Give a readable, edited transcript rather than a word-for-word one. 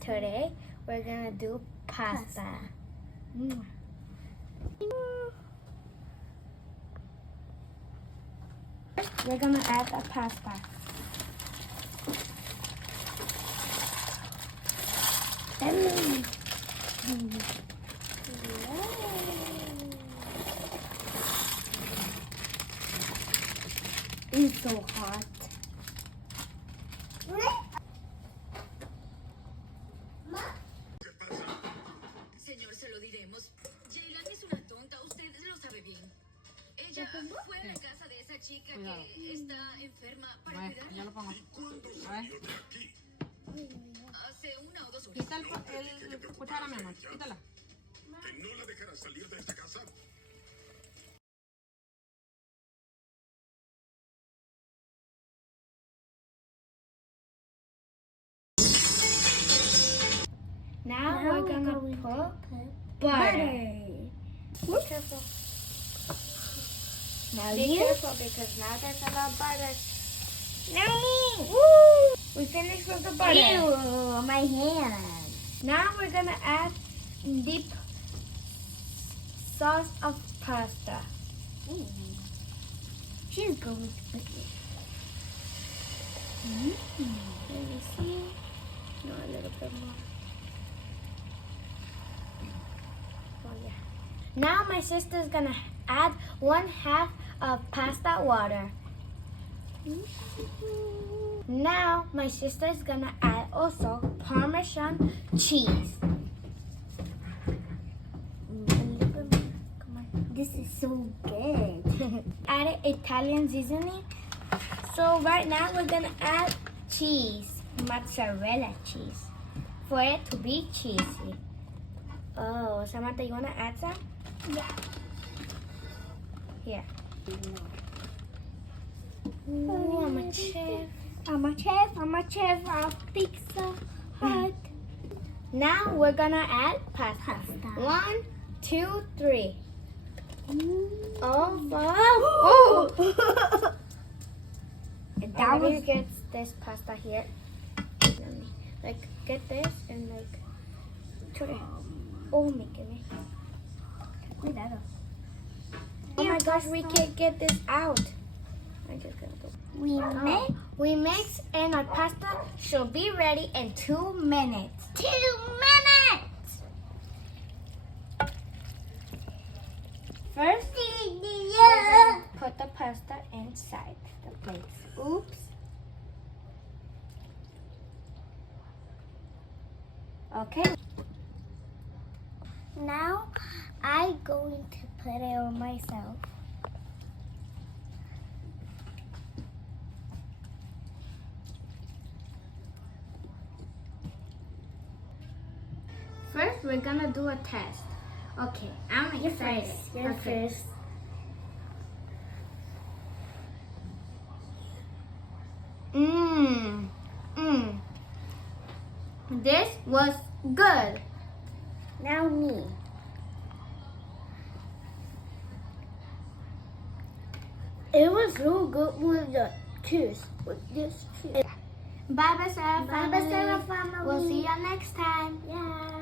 today we're gonna do pasta. We're gonna add the pasta. It's so hot. Señor, se lo diremos. Jaylan es una tonta, usted lo sabe bien. Ella fue a la casa de esa chica que está enferma para cuidarla. Ya lo pongo. A ver. Hace 1 o 2 horas. Quita el cuchara, mi amor. Quítala. Que no la dejarás salir de esta casa. Now we're gonna put butter. Be careful. Now Be you. careful because now there's a lot of butter. Now me. Woo! We finished with the butter. Ew, my hand. Now we're gonna add deep sauce of pasta. She's going to put it. Let me see. No, a little bit more. Oh yeah. Now my sister's gonna add 1/2 of pasta water. Now my sister's gonna add also Parmesan cheese. Come on. This is so good. Added Italian seasoning. So right now we're gonna add cheese, mozzarella cheese, for it to be cheesy. Oh, Samantha, you wanna add some? Yeah. Here. Ooh, I'm a chef. I'm a chef. I'm a chef of Pizza Hut. Now we're gonna add pasta. Pasta. 1, 2, 3. Oh, oh! That That was get this pasta here. Like get this and like put it. Oh my goodness. cuidado. Oh my gosh, we can't get this out. I'm just gonna go. We mix and our pasta should be ready in 2 minutes. 2 minutes. First, Yeah. put the pasta inside the plates. Oops. Okay. Now I'm going to put it on myself. First, we're gonna do a test. Okay, I'm You're excited. first. You're Okay. first. This was good. Now me. It was so good with the cheese. With this cheese. Bye bye, Sarah Bye, family. Sarah family. We'll see you next time. Yeah.